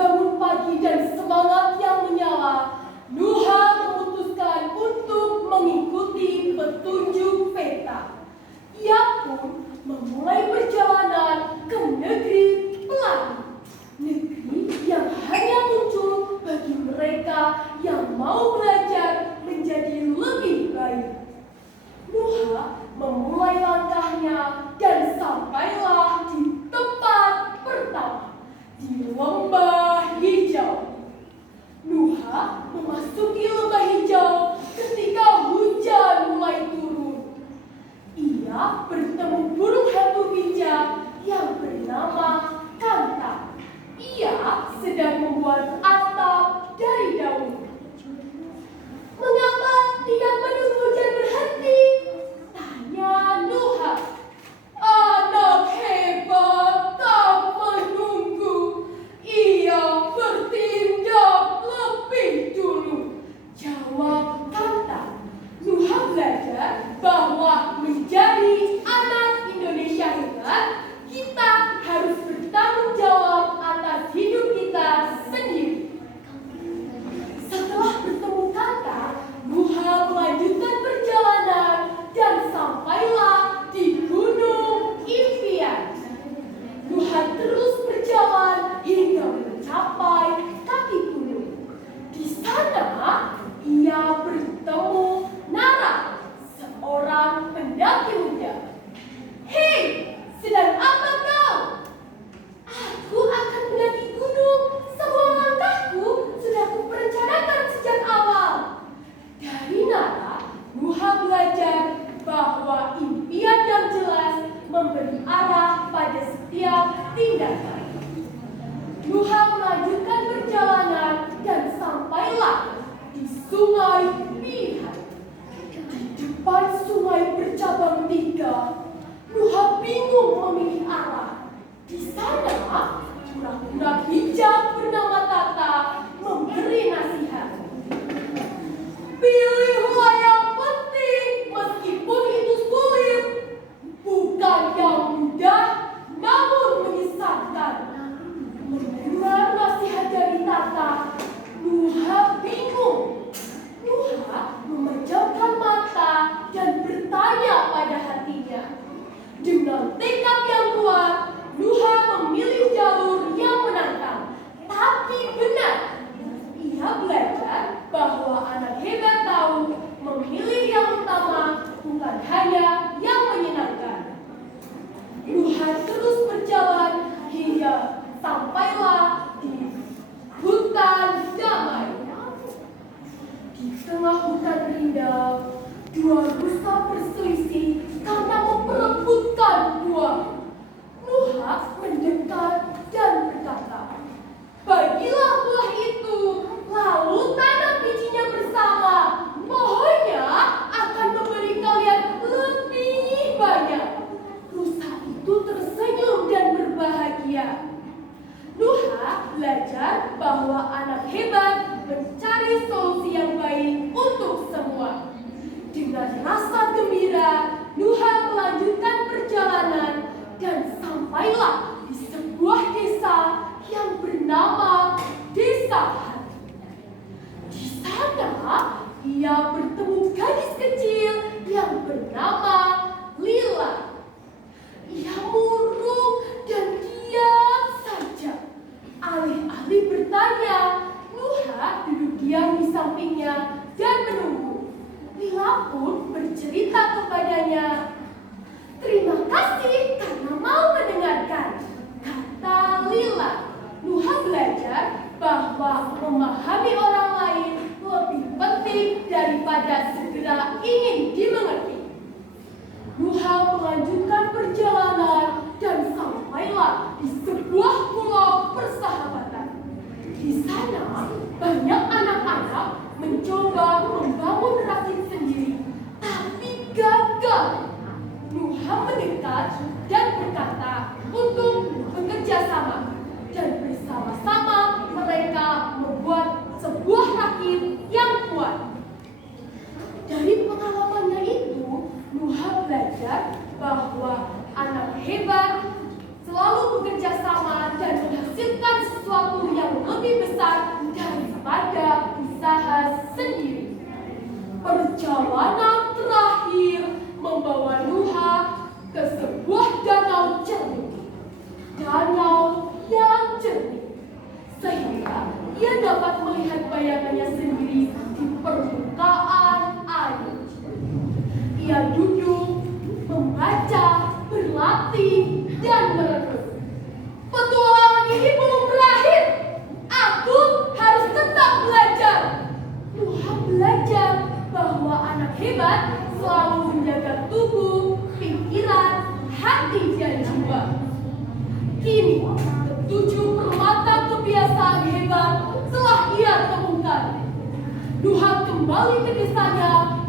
bangun pagi dan semangat yang menyala, Nuha memutuskan untuk mengikuti petunjuk peta. Ia pun memulai perjalanan ke negeri pelangi, negeri yang hanya muncul bagi mereka yang mau belajar menjadi lebih baik. Nuha memulai langkahnya dan sampailah di tempat pertama, di lembah hijau. Nuha memasuki lembah hijau ketika hujan mulai turun. Ia bertemu burung hantu bijak yang bernama Kanta. Ia sedang membuat atap dari daun. "Mengapa tidak menunggu hujan berhenti?" tanya Nuha. "Anak hebat tak menunggu. Ia bertindak lebih dulu," jawab Kanta. Nuha belajar bahwa menjadi anak Indonesia hebat, kita harus bertanggung jawab atas hidup kita sendiri. Setelah bertemu Kanta, Nuha melanjutkan perjalanan dan sampailah di Gunung Impian. Nuha terus berjalan hingga mencapai kaki gunung. Di sana, ia bertemu Nara, seorang pendaki muda. "Hei, sedang apa kau?" "Aku akan mendaki gunung. Semua langkahku sudah kuperencanakan sejak awal." Dari Nara, Nuha belajar bahwa impian yang jelas memberi arah pada setiap tindakan. Nuha melanjutkan perjalanan dan sampailah di Sungai Pilihan. Di depan sungai bercabang 3, Nuha bingung memilih arah. Di sana, kura-kura bijak bernama Tata memberi nasihat. "Pilihlah yang penting meskipun itu sulit. Bukan yang mudah, namun menyesalkan." Mendengar nasihat dari Tata, Nuha bingung. Nuha memejamkan mata dan bertanya pada hatinya. Dengan tekad yang kuat, Nuha memilih jalur yang menantang. Tapi benar, ia belajar bahwa anak hebat tahu memilih yang utama bukan hanya yang menyenangkan. Nuha terus berjalan hingga sampailah di hutan damai. Di tengah hutan rindang, 2 rusa berselisih karena memperebutkan buah. Nuha mendekat dan berkata, "Bagilah buah itu, lalu tanam bijinya bersama. Mohonnya akan memberi kalian lebih banyak." Rusa itu tersenyum dan berbahagia. Nuha belajar bahwa anak hebat mencari solusi yang baik untuk semua. Dengan rasa gembira, Nuha melanjutkan perjalanan dan sampailah di sebuah desa yang bernama Desa Hati. Di sana, ia bertemu gadis kecil yang bernama Lila. Ia murung dan diam saja. Alih-alih bertanya, Nuha duduk diam di sampingnya dan menunggu. Lila pun bercerita kepadanya. "Terima kasih karena mau mendengarkan," kata Lila. Nuha belajar bahwa memahami orang lain lebih penting daripada segera ingin dimengerti. Nuha melanjutkan perjalanan dan sampailah di sebuah pulau persahabatan. Di sana, banyak anak-anak mencoba membangun rakit sendiri, tapi gagal. Nuha mendekat dan berkata untuk bekerja sama, dan bersama-sama mereka membuat sebuah rakit yang kuat. Dari pengalamannya itu, Nuha belajar bahwa anak hebat selalu bekerja sama dan menghasilkan sesuatu yang lebih Perjalanan terakhir membawa Nuha ke sebuah danau jernih. Danau yang jernih, sehingga ia dapat melihat bayangannya sendiri di permukaan air. Ia duduk, membaca, berlatih, dan merenung. Petualangan ini belum berakhir. Aku harus tetap belajar. Nuha belajar bahwa anak hebat selalu menjaga tubuh, pikiran, hati, dan jiwa. Kini, ketujuh permata kebiasaan hebat telah ia temukan. Nuha kembali ke desanya